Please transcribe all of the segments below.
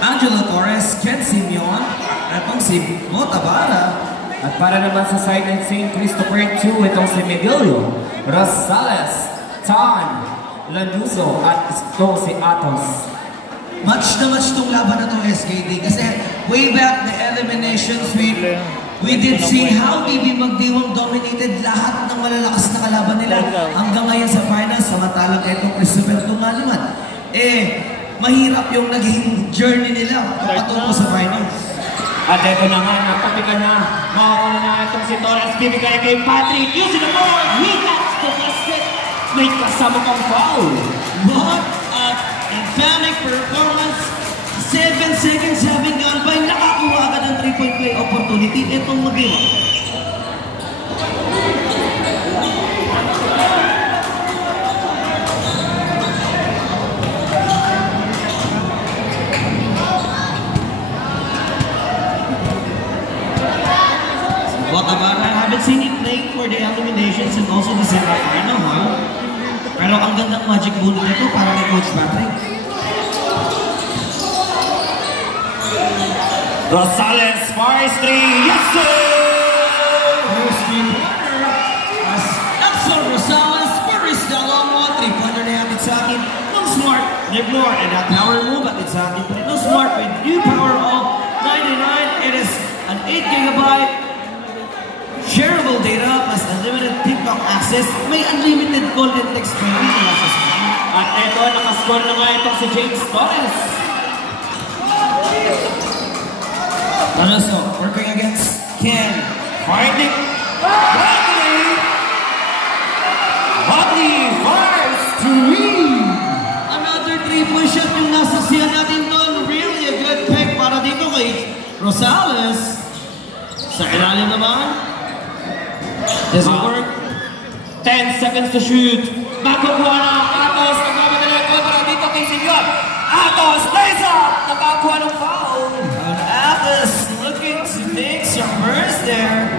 Angelo Torres, Ken Simeon, itong si Motabara. At para naman sa side ng St. Christopher 2, itong si Miguelio Rosales, Tan Lanuso, at ito si Atos. Match na match itong laban na itong SKD kasi way back the elimination sweep, we did see how BB Magdiwang dominated lahat ng malalakas na kalaban nila hanggang ngayon sa finals, samantalang itong Christopher 2 nga naman. Mahirap yung naging journey nila patungo sa finals. At ito na nga, napatika na. Makakuna na itong si Torres, bibigay kay Patrick. Using the board, he gets the basket. May kasama pang foul. What an emphatic performance. 7 seconds having gone by. Nakakuha agad ng 3-point play opportunity. Itong Magdiwang. I haven't seen it playing for the eliminations and also the semi-final, huh? Pero ang gandang magic bullet nito para kay Coach Patrick. Rosales fires 3. Yes, sir! First three-pointer. As Edson Rosales, Paris Dalamo, 3-pointer na yapit sa akin. No Smart, Nick Moore, and that power move at sa akin. No Smart with new power of 99. It is an 8GB shareable data plus unlimited TikTok access, may unlimited call and text pwede na sa screen. At ito, nakascore na nga itong si James Torres. Tanaso, working against Ken. Finding Buckley fires 3. Another 3-point shot yung nasa siya natin doon. Really a good pick para dito kay Rosales. Sa ilalim naman. Does it work? 10 seconds to shoot. Nakukuha na Atos. Nagmamadali kontra dito kay Simeon. Atos lays up. Nakakuha ng foul. And Atos looking to make some burst there.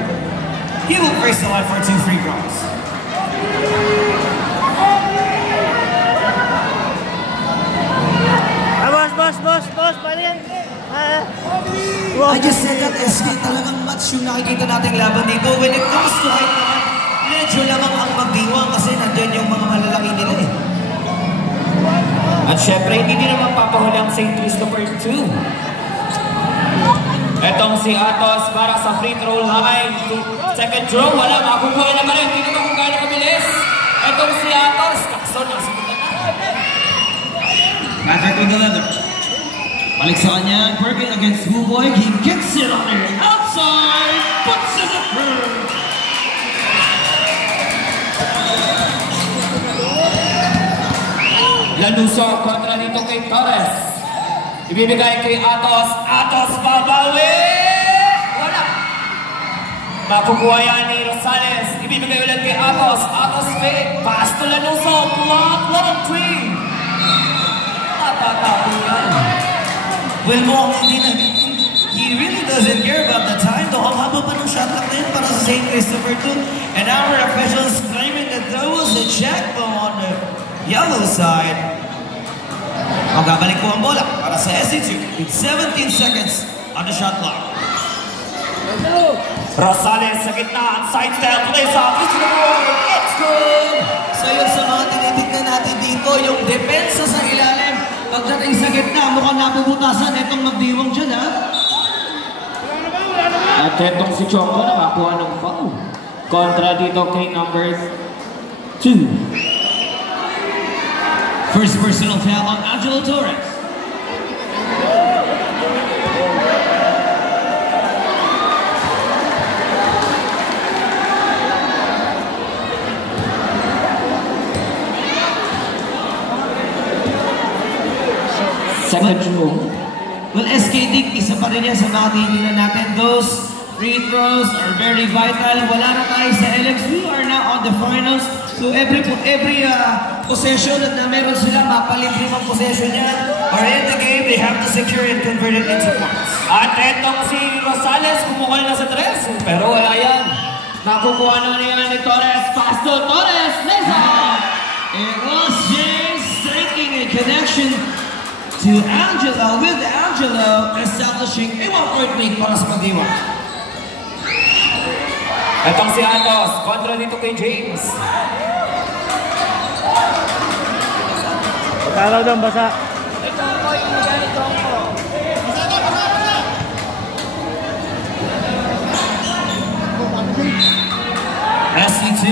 He will face the line for 2 free throws. Boss, paano yan? I just said that SK talagang match yung nakikita nating laban dito. When it comes to height naman, medyo lamang ang Magdiwang kasi nandyan yung mga malalaki nila eh. At syempre, hindi naman papahuli ang St. Christopher 2. Etong si Atos para sa free throw line. Second throw, wala. Makukuha naman rin. Hindi naman kung gano'ng kabilis. Etong si Atos. Kakson ang sumunod na. Patrick with the leather. Balik sa kanya, working against Huboy. He kicks it on the outside. Puts it up her. Lanuso kontra dito kay Torres. Ibibigay kay Atos. Atos babawi! Wala! Makukuha yan ni Rosales. Ibibigay ulit kay Atos. Atos fake. Pass to Lanuso. Block, long three. Tatatapo yan. Well, mo, he really doesn't care about the time. Though, ang haba pa ng shot clock na yun para sa St. Christopher 2. And our officials claiming that there was a check on the yellow side. Magabalik po ang bola para sa SC2 with 17 seconds on the shot clock. Rosales sa gitna. Side step. Plays off. It's good. It's good. So yun sa mga tinitignan natin dito, yung depensa sa ilalim. Pagdating sa gitna, mukhang napubutasan. Itong Magdiwang dyan, ha? At itong si Chongo nakakuha ng foul. Kontra dito kay number 2. First personal foul on Angelo Torres. Second row. Well, SKD, isa pa rin yan sa mga tinitingnan natin. Those free throws are very vital. Wala na tayo sa LX. We are now on the finals. So every possession na meron sila, mapalibre ang possession niya. Or in the game, they have to secure and convert it into points. At etong si Rosales, kumukha na sa tres. Pero wala yan. Nakukuha na niya ni Torres. Pass to Torres. Lays off. It was James taking a connection to Angelo, with Angelo establishing a 1-point lead para sa Magdiwang. Itong si Atos, kontra dito kay James. Taraw doon, basa. SC2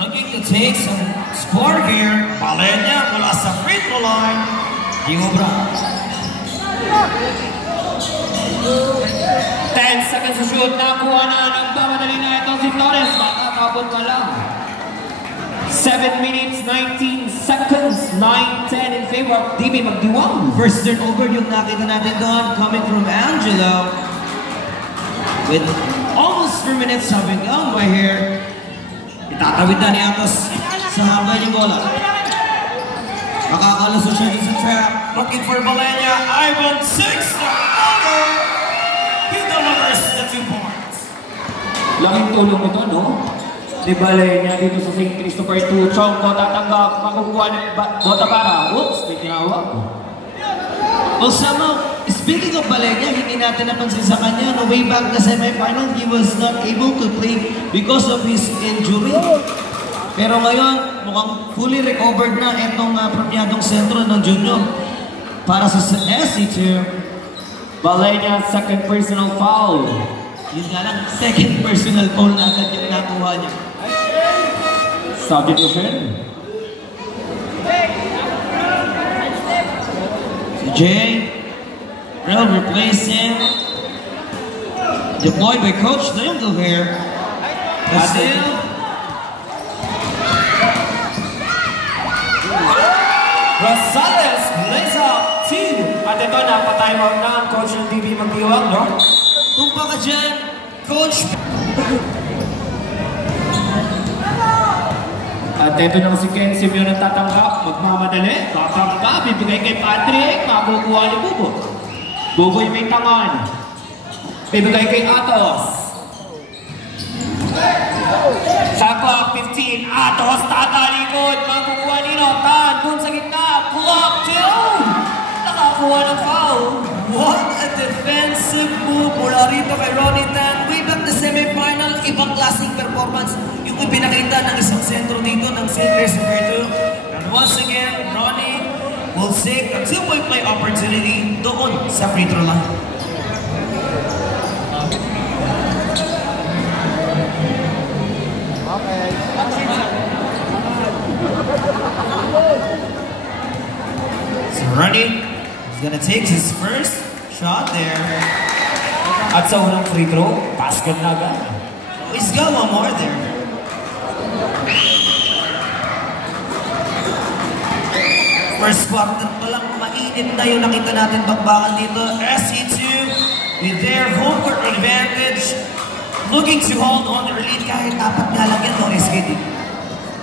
looking to take some score here. Balenya mula sa free throw line. Di obra. 10 seconds to shoot. Nakuha na. Nagmamadali na itong si Torres. Makakabot na lang. 7 minutes, 19 seconds. 9-10 in favor of DB Magdiwang. First turnover yung nakita natin doon coming from Angelo. With almost 4 minutes having gone by here. Itatawid na ni Atos sa hanggang yung bola. Makakalusot siya dito sa trap. Looking for Balenya. Ivan 6 the over. He delivers the 2 points. Laking tulong ito, no? Di Balenya dito sa St. Christopher 2. Chongko tatanggap. Makukuha ng bota para. Oops, may tinawag. Well, somehow, speaking of Balenya, hindi natin napansin sa kanya. No, way back na semifinal, he was not able to play because of his injury. Pero ngayon, mukhang fully recovered na itong premiadong sentro ng junior para sa SC2. Balenya, second personal foul. Yun nga lang, second personal foul na agad yung nakuha niya. Substitution. Jay will replace him. Deployed by Coach Limdo here. But still, Rosales lays up 2. At ito, napatime out na ang coach ng DB Magdiwang, no? tumpa ka dyan, Coach. At ito naman si Ken Simeon ang tatanggap, magmamadali, tatanggap, bibigay kay Patrick, makukuha ni Bubo. Bubo'y may tangan. Bibigay kay Atos. Sa clock, 15, Atos, tatalikod, makukuha ni Notan, dun sa gitna, clock 2! Nakakuha ng foul. What a defensive move mula rito kay Ronnie Tan. Way back the semifinal, ibang klaseng performance yung ipinakita ng isang sentro dito ng St. Christopher 2. And once again, Ronnie will take a 2-point play opportunity doon sa free throw line. So Ronnie is gonna take his first shot there. At sa unang free throw, basket na agad. He's got one more there. First quarter pa lang, mainit na yung nakita natin bakbakan dito. SC2 with their home court advantage, looking to hold on their lead kahit dapat nga lang yan, no, SKD.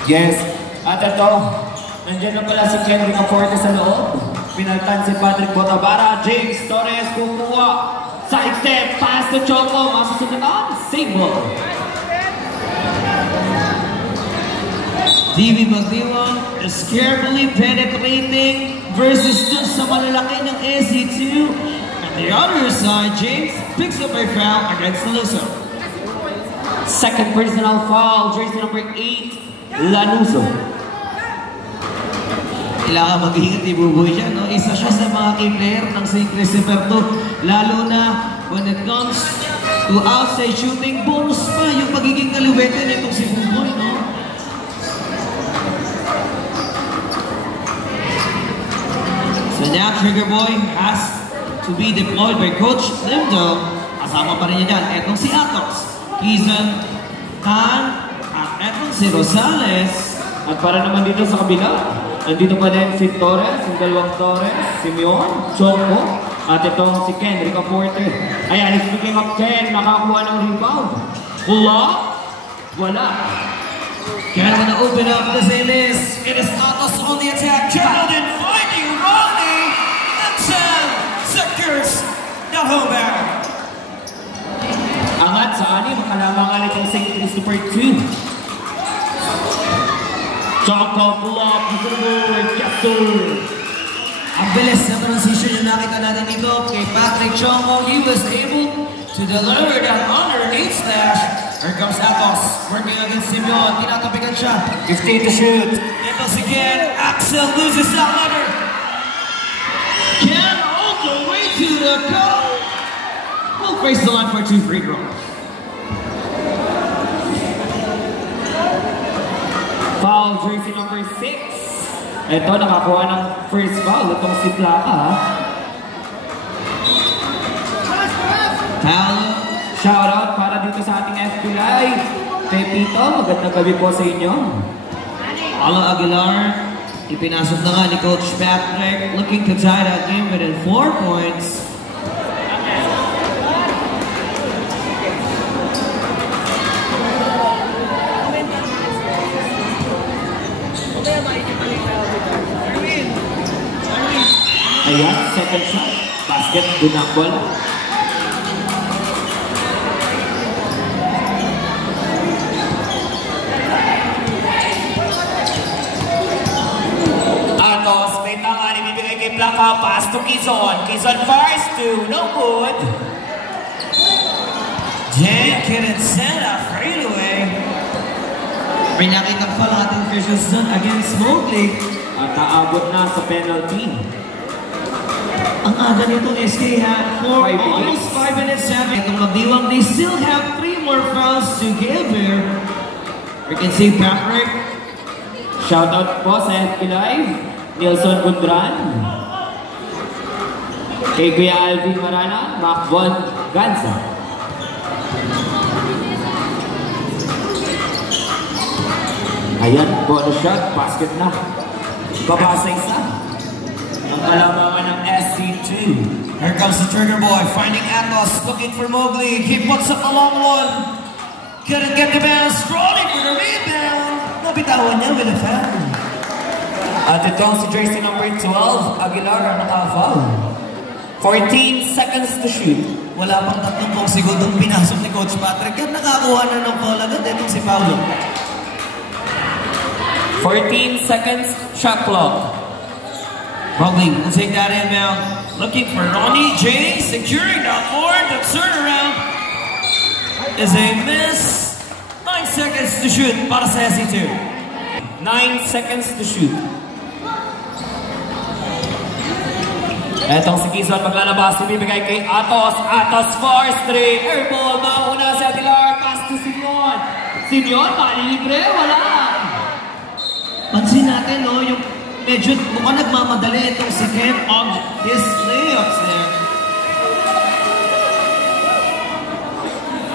Yes. At ito, nandiyan na pala si Kendrick Aforte sa loob. Pinaltan si Patrick Botabara. James Torres kukuha. Side step, pass to Choco. Masusunod, save ball. DB Magdiwang is carefully penetrating versus dun sa malalaki ng SC2. On the other side, James picks up a foul against Lanuso. Second personal foul, jersey number 8, Lanuso. Kailangan mag-ingat ni Buboy siya, no? Isa siya sa mga key player ng St. Christopher 2. Lalo na when it comes to outside shooting, bonus pa yung pagiging kaluwete nitong si Buboy, no? So now, Trigger Boy has to be deployed by Coach Limdo. Kasama pa rin niya dyan. Etong si Atos, Kizan, Tan, at etong si Rosales. At para naman dito sa kabila, nandito pa din si Torres, yung dalawang Torres, Simeon, Choco, at itong si Ken, Rica Forte. Ayan, speaking of Ken, nakakuha ng rebound. Hula, wala. Ken wanna open up the Zelis. It is Atos on the attack. Geraldine finding Ronnie. And Sam secures the home back. Angat sa anim, kalamangan itong St. Christopher 2. Choco, pull up, Kessler. Ang bilis na transition yung nakita natin dito kay Patrick Chongo. He was able to deliver that underneath slash. Here comes Atos, working against Simeon. Tinatapikan siya. 15 to shoot. Nichols again. Axel loses that ladder. Ken all the way to the goal. Will face the line for 2 free throws. Foul jersey number 6. Ito, nakakuha ng first foul. Itong si Plaka, ha? Paolo. Shoutout para dito sa ating FP Live. Pepito, magandang gabi po sa inyo. Paolo Aguilar. Ipinasok na nga ni Coach Patrick. Looking to tie that game within 4 points. Ayan, second shot. Basket, dunakbol. Atos, may tama, ibibigay kay Plaka. Pass to Quezon. Quezon fires to, no good. Jenkins send a fadeaway. May nakitang foul ang ating officials dun against Mowgli. At aabot na sa penalty. Ang aga nito SK ha, for Five almost 5 minutes left. Itong magdiwang, they still have 3 more fouls to give here. We can see Patrick. Shoutout po sa FP Live. Nelson Gundran. Kay Kuya Alvin Marana. Macbon Gansa. Ayan, bonus shot. Basket na. Babasa isa. Ang kalamangan ng SC2. Here comes the trigger boy, finding Atos, looking for Mowgli. He puts up a long one. Couldn't get the bounce, scrolling for the rebound. Nabitawan niya with a foul. At itong si jersey number 12, Aguilar, ang naka-foul. 14 seconds to shoot. Wala pang 30 segundong pinasok ni Coach Patrick. Yan nakakuha na ng foul agad. Itong si Paolo. 14 seconds, shot clock. Mowgli will take that inbound. Looking for Ronnie J. Securing that board. The turnaround is a miss. 9 seconds to shoot para sa SC2. 9 seconds to shoot. Etong si Quezon maglalabas. Ibibigay kay Atos. Atos force 3. Airball. Mauna si Aguilar. Pass to Simeon. Simeon, malilibre. Wala. Pansin natin, no, yung medyo mukhang nagmamadali itong si Ken on his layups there.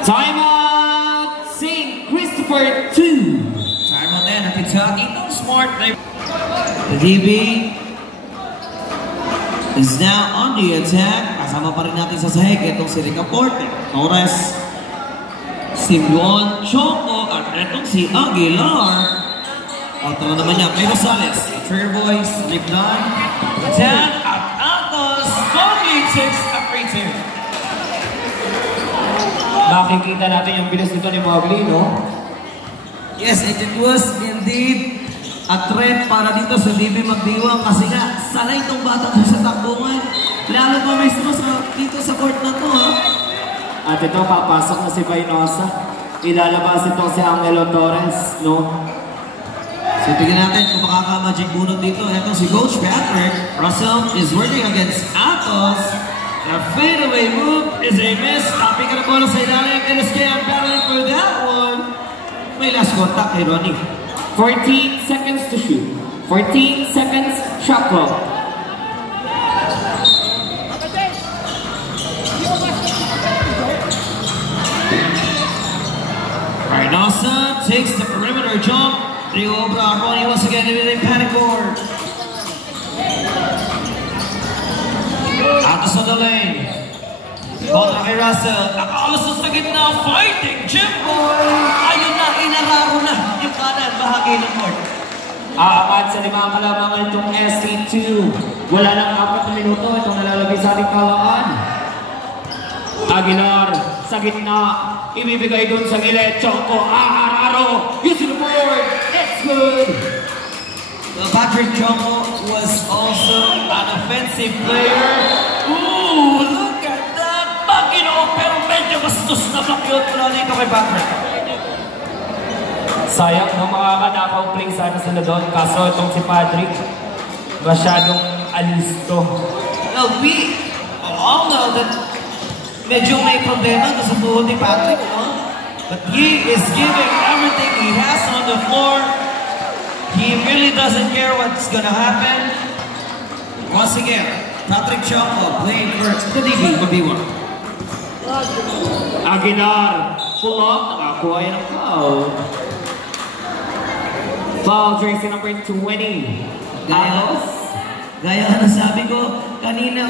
Timeout! St. Christopher 2. Timeout then, Kentucky, no smart. The DB is now on the attack. Kasama pa rin natin sa sahig itong si Rica Porte. Torres, Simeon Chongo, at itong si Aguilar. Outro naman niya, may Rosales. Trigger boys, slip 9. 10 at Atos. Mowgli takes a free 2. Makikita natin yung bilis nito ni Mowgli, no? Yes, it was indeed a threat para dito sa DB Magdiwang kasi nga, sanay itong bata to sa takbungan. Lalo pa may dito sa court na to, ha? At ito, papasok na si Vainosa. Ilalabas itong si Angelo Torres, no? So tignan natin kung makaka-magic bunot dito. Ito si Coach Patrick. Russell is working against Atos. The fadeaway move is a miss. Copy ka na bola sa ilalim. And SK battling for that one. May last contact kay Ronnie. 14 seconds to shoot. 14 seconds, shot clock. Reynosa takes the perimeter jump. Rio Obra, Ronnie once again in a panic board. Atos on the lane. Kontra kay Russell. Nakakalusot sa gitna. Fighting Jim Boy. Ayun na, inararo na yung kanan. Bahagi ng court. Aangat sa limang kalamangan itong SC2. Wala nang 4 na minuto itong nalalagay sa ating kalaan. Aguilar sa gitna. Ibibigay dun sa gilid. Chongo, Araro. Using the board. It's good. Patrick Chongo was also an offensive player. Ooh, look at that! Pagino, pero medyo bastos na block yun mula dito kay Patrick. Sayang, no? Makakadakaw play sana sila doon. Kaso itong si Patrick, masyadong alisto. Well, we all know that medyo may problema sa buhod ni Patrick, no? But he is giving everything he has on the floor. He really doesn't care what's gonna happen. Once again, Patrick Choco playing for the DB B1. Aguilar, pull up, nakakuha yan ng foul. Foul jersey number 20. Gaya nga nasabi ko, kanina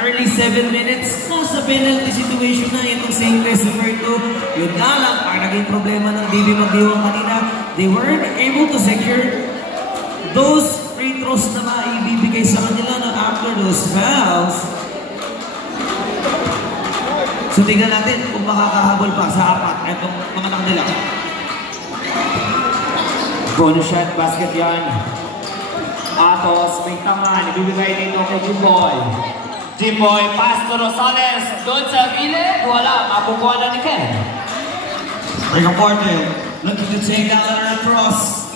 early 7 minutes, nasa penalty situation na itong St. Christopher 2. Yun nga lang, ang naging problema ng DB Magdiwang kanina, they weren't able to secure those free throws na maibibigay sa kanila after those fouls. So tingnan natin kung makakahabol pa sa apat itong mga nila. Bonus shot, basket yan. Atos, may taman, ibibigay dito kay Jimboy. Jimboy, pass to Rosales. Doon sa Ville, wala, makukuha na ni Ken. Rico Porte, looking to take down another cross.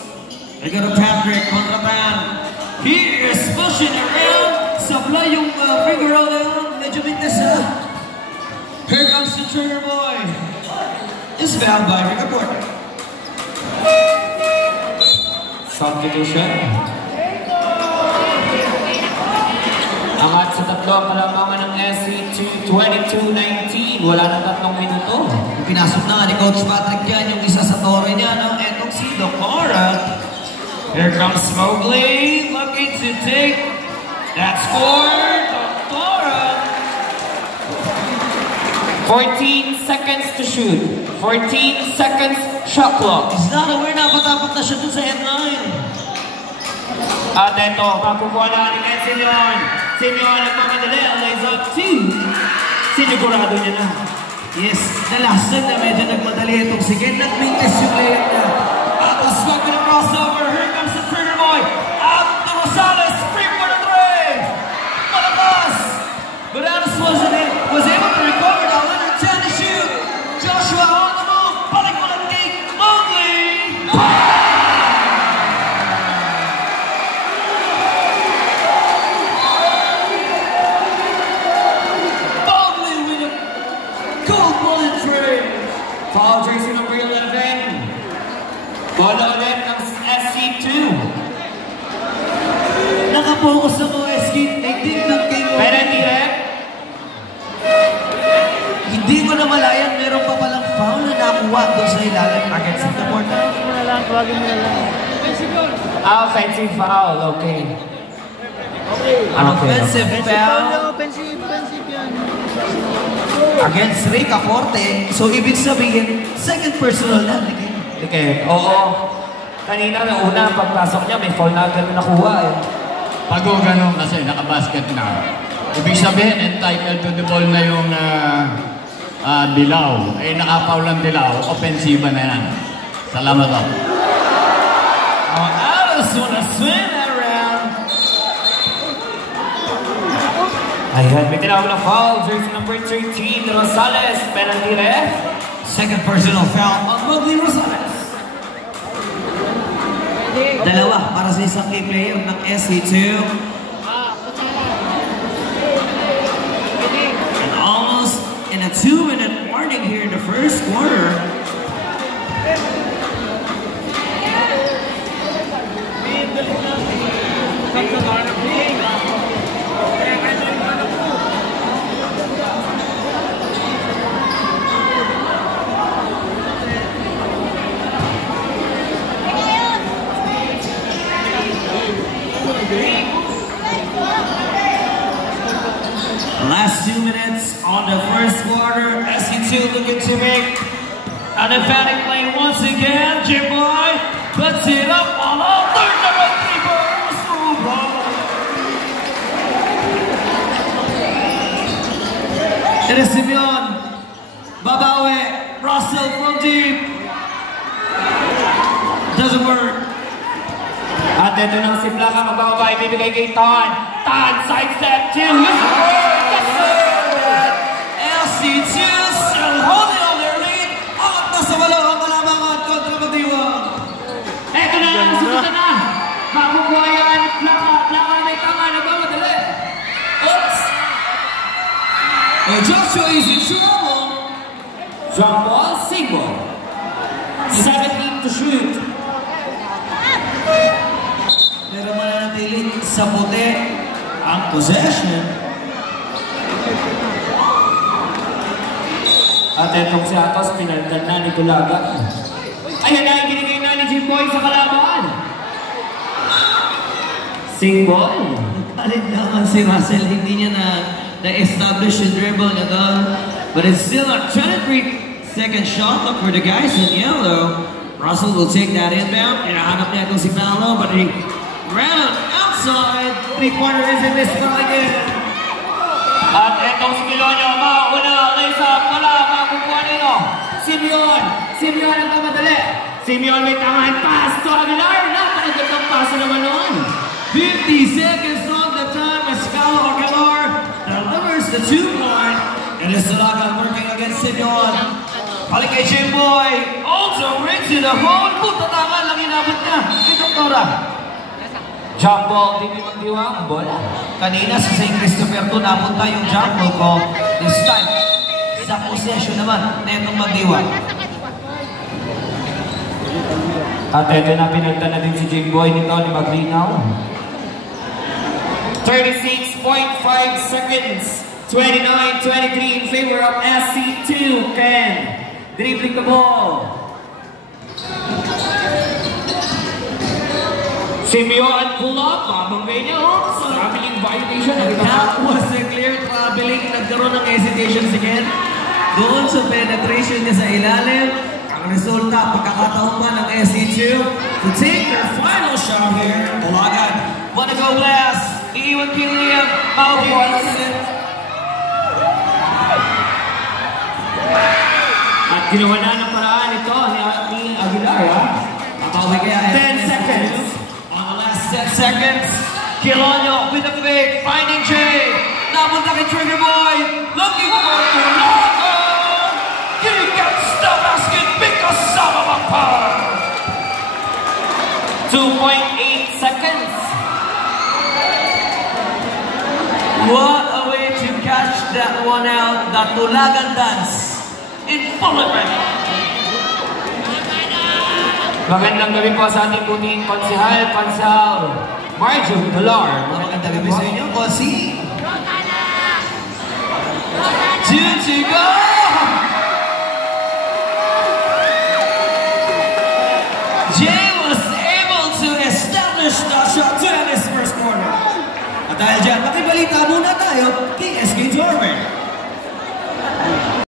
They got a Patrick, kontratan. He is pushing around. Sablay yung finger roll na yun. Medyo weakness na. Here comes the trigger boy. It's fouled by Rico Porte. Substitution. Angat sa tatlo ang kalamangan ng SC2 22-19. Wala nang 3 minuto. Pinasok na ni Coach Patrick yan, yung isa sa tore niya, no? Etong si Docora. Here comes Mowgli, looking to take that score. Docora. 14 seconds to shoot. 14 seconds shot clock. He's not aware na patapat na siya dun sa headline. At ito, makukuha na ni Ken Simeon. Simeon nagpapadali, lays up 2. Sinigurado niya na. Yes, the last time na medyo nagmadali itong si Ken. Nag-mintes yung layup niya. Atos back with a crossover. Here comes the trigger boy. Out to Rosales. Free for the 3. Malakas. But Atos was able to recover now. Leonard Chan to shoot. Joshua on the move. Balik mo ng cake. Mowgli. Foul jersey number 11. Bola ulit ng SC2. Nakapokus na po SK. They did not game over. Penalty red. Hindi ko na malayan. Meron pa palang foul na nakuha doon sa ilalim against the board. Tawagin mo na lang, tawagin mo na lang. Offensive foul, okay. An offensive foul Offensive yan. against Rica Porte. So, ibig sabihin, second personal na. Okay, oo. Kanina na una, pagpasok niya, may foul na agad na nakuha eh. Pag ganun kasi nakabasket na, ibig sabihin, entitled to the ball na yung dilaw. Eh, nakapaw lang dilaw, offensive na yan. Salamat ako. Alice wanna swing that around. Ayan, may tinawag na foul. Jersey number 13, Rosales. Penalty red. Second personal foul on Mowgli Rosales. Dalawa para sa isang key player ng SC2. And almost in a 2-minute warning here in the first quarter. Last 2 minutes on the first quarter. SC2 looking to make an emphatic play once again. Jimboy puts it up on all third number keepers. It is Simeon. Babawe. Russell from deep. Doesn't work. At ito ng si Blanca magbababa, ibibigay kay Tan. Tan, sidestep, 2. Yes, sir! LC2 still holding on their lead. Angat na sa walo ang kalamangan kontra Magdiwang. Eto na, susunod na. Makukuha yan. Blanca may tama, nagmamadali. Oops! Joshua is in trouble. Jump ball, single. 17 to shoot. Pero mananatili sa puti ang possession. At etong si Atos, pinalitan na ni Tulaga. Ayan na, ginigay na ni Jimboy sa kalaban. Single. Nagkalit naman si Russell, hindi niya na-establish yung dribble niya doon. But it's still a 23-second shot up for the guys in yellow. Russell will take that inbound. Hinahanap niya itong si Paolo, but he ran outside. Three-pointer is in this one again. At etong si Milonyo, mauna, kaysa pala, makukuha nino. Simeon ang kamadali. Simeon may tangan, pass to Aguilar. Napakagandang pass naman noon. 50 seconds on the time as Paolo Aguilar delivers the 2-point. And it's Tulaga working against Simeon. Balik kay Jimboy. Also brings to the hole. Putatangan lang inabot niya. Itong Tora. Jump ball, hindi Magdiwang, bola. Kanina sa St. Christopher to napunta yung jump ball ko. This time, sa possession naman na itong Magdiwang. At ito na, pinagta na din si Jimboy nito ni Maglinaw. 36.5 seconds. 29-23 in favor of SC2. Ken dribbling the ball. Simeon pull up. Mabanggay niya. Traveling violation. That was a clear traveling. Nagkaroon ng hesitations again. Doon sa penetration niya sa ilalim. Ang resulta, pagkakataon pa ng SC2 to take their final shot here. Tulagan. Wanna go last. Iiwan kay Liam. At ginawa na ng paraan ito ni Aguilar, ha? 10 seconds. On the last 10 seconds, Kilonyo with a fake, finding Jay. Napunta kay Trigger Boy. Looking for Tulaga. He gets the basket because of a power. 2.8 seconds. What a way to catch that one out. That Tulagan dance. In full effect. Magandang gabi po sa ating puting konsehal, Marjo Pilar. Magandang gabi sa inyo, Kosi. 2 to go! Jay was able to establish the shot to end his first quarter. At dahil dyan, makibalita muna tayo kay SK Torment.